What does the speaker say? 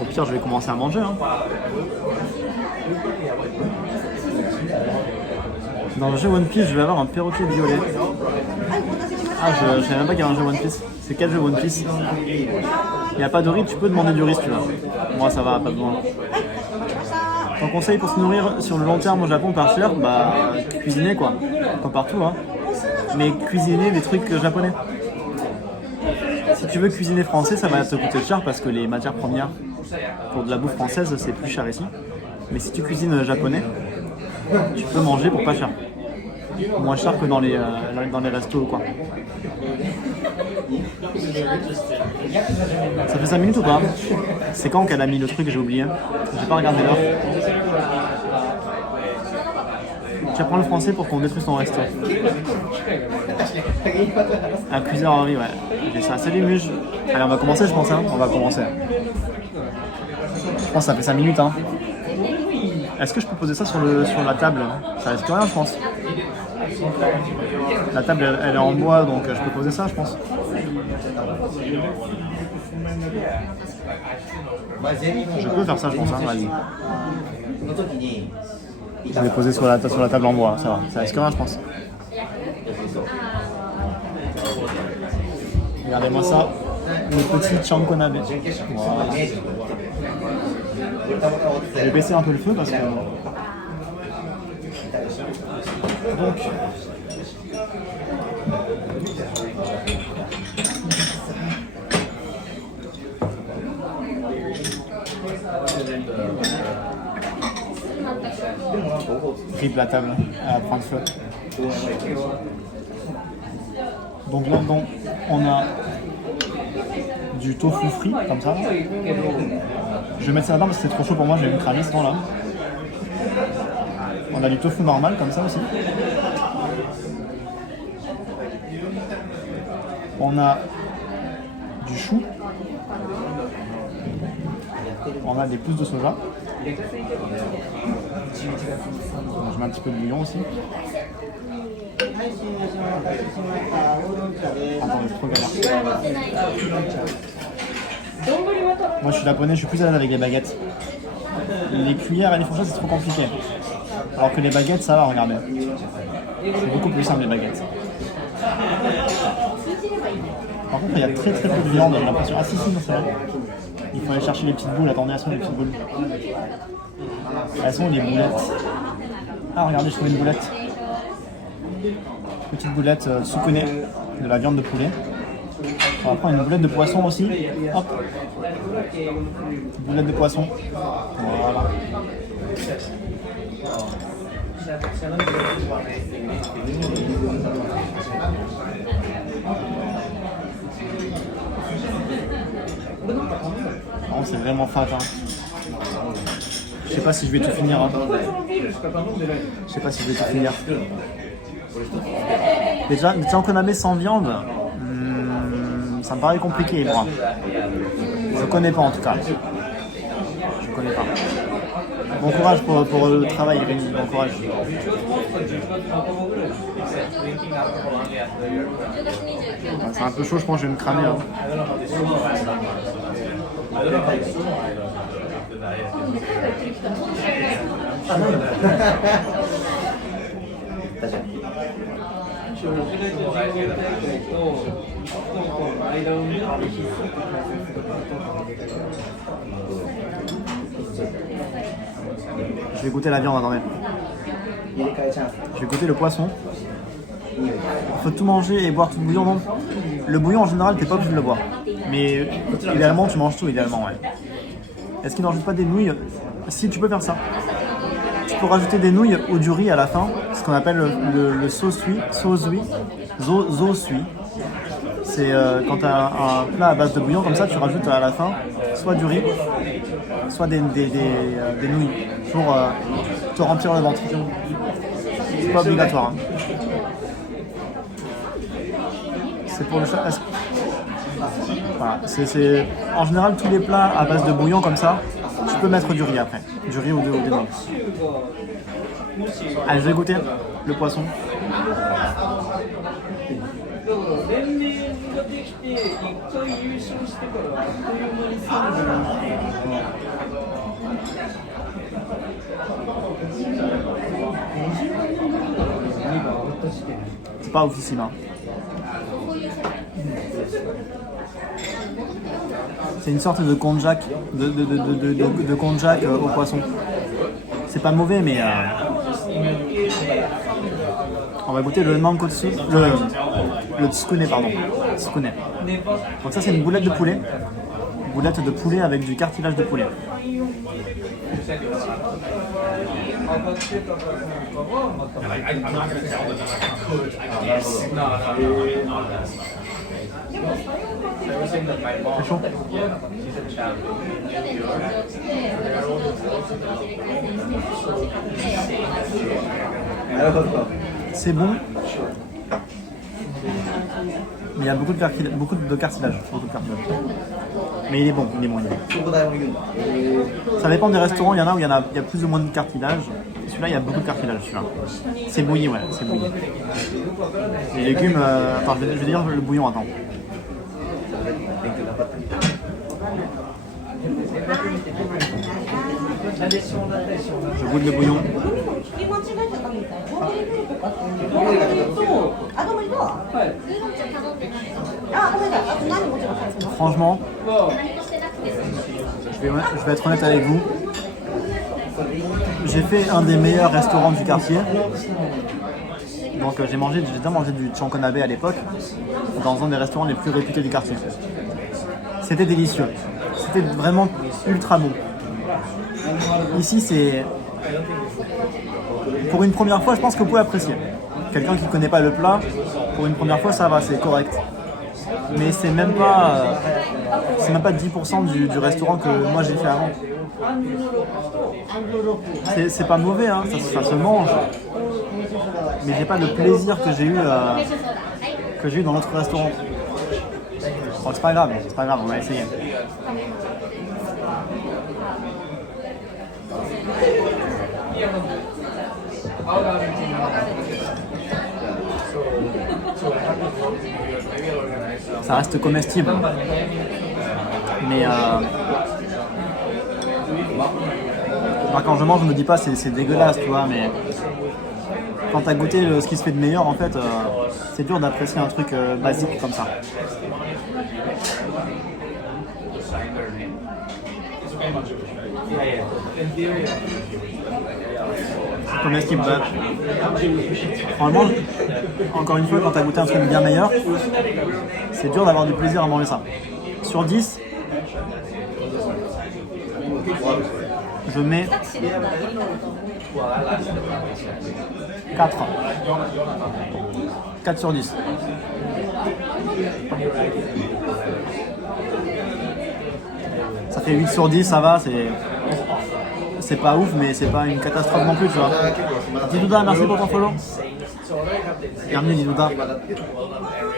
Au pire, je vais commencer à manger. Hein. Dans le jeu One Piece, je vais avoir un perroquet violet. Ah, je savais même pas qu'il y avait un jeu One Piece. C'est quel jeu One Piece? Il n'y a pas de riz, tu peux demander du riz si tu veux. Moi, ça va, pas besoin. Ton conseil pour se nourrir sur le long terme au Japon par cher, bah cuisiner quoi, comme partout hein. Mais cuisiner des trucs japonais. Si tu veux cuisiner français, ça va te coûter cher parce que les matières premières pour de la bouffe française c'est plus cher ici. Mais si tu cuisines japonais, tu peux manger pour pas cher. Moins cher que dans les restos ou quoi. Ça fait 5 minutes ou pas? C'est quand qu'elle a mis le truc, j'ai oublié. J'ai pas regardé l'heure. Tu apprends le français pour qu'on détruise ton resto. Un cuiseur en riz, ouais. J'ai ça. Salut Muge. Allez, on va commencer, je pense. Hein. On va commencer. Je pense que ça fait 5 minutes. Hein. Est-ce que je peux poser ça sur la table? Ça risque rien, je pense. La table, elle est en bois, donc je peux poser ça, je pense. Je peux faire ça, je pense. Hein. Vas-y. Je vais poser sur la table en bois, ça va. Ça risque rien, je pense. Regardez-moi ça. Le petit chankonabe. Voilà. Je vais baisser un peu le feu parce que... Donc... Rip la table à prendre feu. Donc là-dedans, on a du tofu frit, comme ça. Je vais mettre ça là-dedans parce que c'est trop chaud pour moi, je vais me cramer ce temps-là. On a du tofu normal, comme ça aussi. On a du chou. On a des pousses de soja. Je mets un petit peu de bouillon aussi. Attends, je suis trop galère. Moi je suis japonais, je suis plus à l'aise avec les baguettes. Les cuillères et les fourchettes c'est trop compliqué. Alors que les baguettes ça va, regardez. C'est beaucoup plus simple les baguettes. Par contre il y a très peu de viande, j'ai l'impression. Ah si, non c'est vrai. Il faut aller chercher les petites boules, attendez, elles sont les petites boules. Elles sont les boulettes. Ah regardez, je trouve une boulette. Petite boulette soukonée de la viande de poulet. On va prendre une boulette de poisson aussi. Hop. Boulette de poisson. Voilà. Oh, c'est vraiment fat. Hein. Je sais pas si je vais tout finir. Hein. Je sais pas si je vais tout finir. Déjà chankonabe sans viande, ça me paraît compliqué moi. Je connais pas en tout cas. Je connais pas. Bon courage pour le travail Rémi, bon courage. C'est un peu chaud, je pense que je vais me cramer. Hein. Je vais goûter la viande, attendez. Je vais goûter le poisson. Il faut tout manger et boire tout le bouillon, non? Le bouillon en général, t'es pas obligé de le boire. Mais idéalement, tu manges tout, idéalement, ouais. Est-ce qu'il n'en rajoute pas des nouilles? Si, tu peux faire ça. Tu peux rajouter des nouilles ou du riz à la fin, ce qu'on appelle le zosui. C'est quand tu as un plat à base de bouillon comme ça, tu rajoutes à la fin soit du riz, soit des nouilles pour te remplir le ventre. C'est pas obligatoire. Hein. C'est pour le chat. Voilà. En général, tous les plats à base de bouillon comme ça, tu peux mettre du riz après. Du riz ou des nouilles. Allez, je vais goûter le poisson. C'est pas oufissime. Hein. C'est une sorte de konjac, de konjac au poisson. C'est pas mauvais, mais on va goûter le mankotsu, le tsukune, pardon. Tsukune. Donc ça c'est une boulette de poulet. Boulette de poulet avec du cartilage de poulet. C'est chaud. C'est bon. Mais il y a beaucoup de cartilage. Mais il est bon. Ça dépend des restaurants, il y en a où il y a plus ou moins de cartilage. Celui-là, il y a beaucoup de cartilage. Celui-là. C'est bouilli, ouais, c'est bouilli. Les légumes, attends, je vais dire le bouillon, attends. Je goûte le bouillon. Franchement, je vais être honnête avec vous. J'ai fait un des meilleurs restaurants du quartier. Donc j'ai déjà mangé du chankonabe à l'époque, dans un des restaurants les plus réputés du quartier. C'était délicieux. C'était vraiment ultra bon. Ici, c'est... Pour une première fois, je pense que vous pouvez apprécier. Quelqu'un qui ne connaît pas le plat, pour une première fois, ça va, c'est correct. Mais c'est même pas 10% du restaurant que moi j'ai fait avant. C'est pas mauvais, hein, ça se mange. Mais j'ai pas le plaisir que j'ai eu dans l'autre restaurant. Bon, c'est pas grave, on va essayer. Ça reste comestible. Mais quand je mange, je me dis pas c'est dégueulasse, tu vois, mais quand t'as goûté ce qui se fait de meilleur, en fait, c'est dur d'apprécier un truc basique comme ça. C'est comestible. Franchement, encore une fois, quand t'as goûté un truc bien meilleur, c'est dur d'avoir du plaisir à manger ça. Sur 10, je mets 4. 4 sur 10. Ça fait 8 sur 10, ça va, c'est pas ouf, mais c'est pas une catastrophe non plus, tu vois. Didouda, merci pour ton follow. Bienvenue Didouda.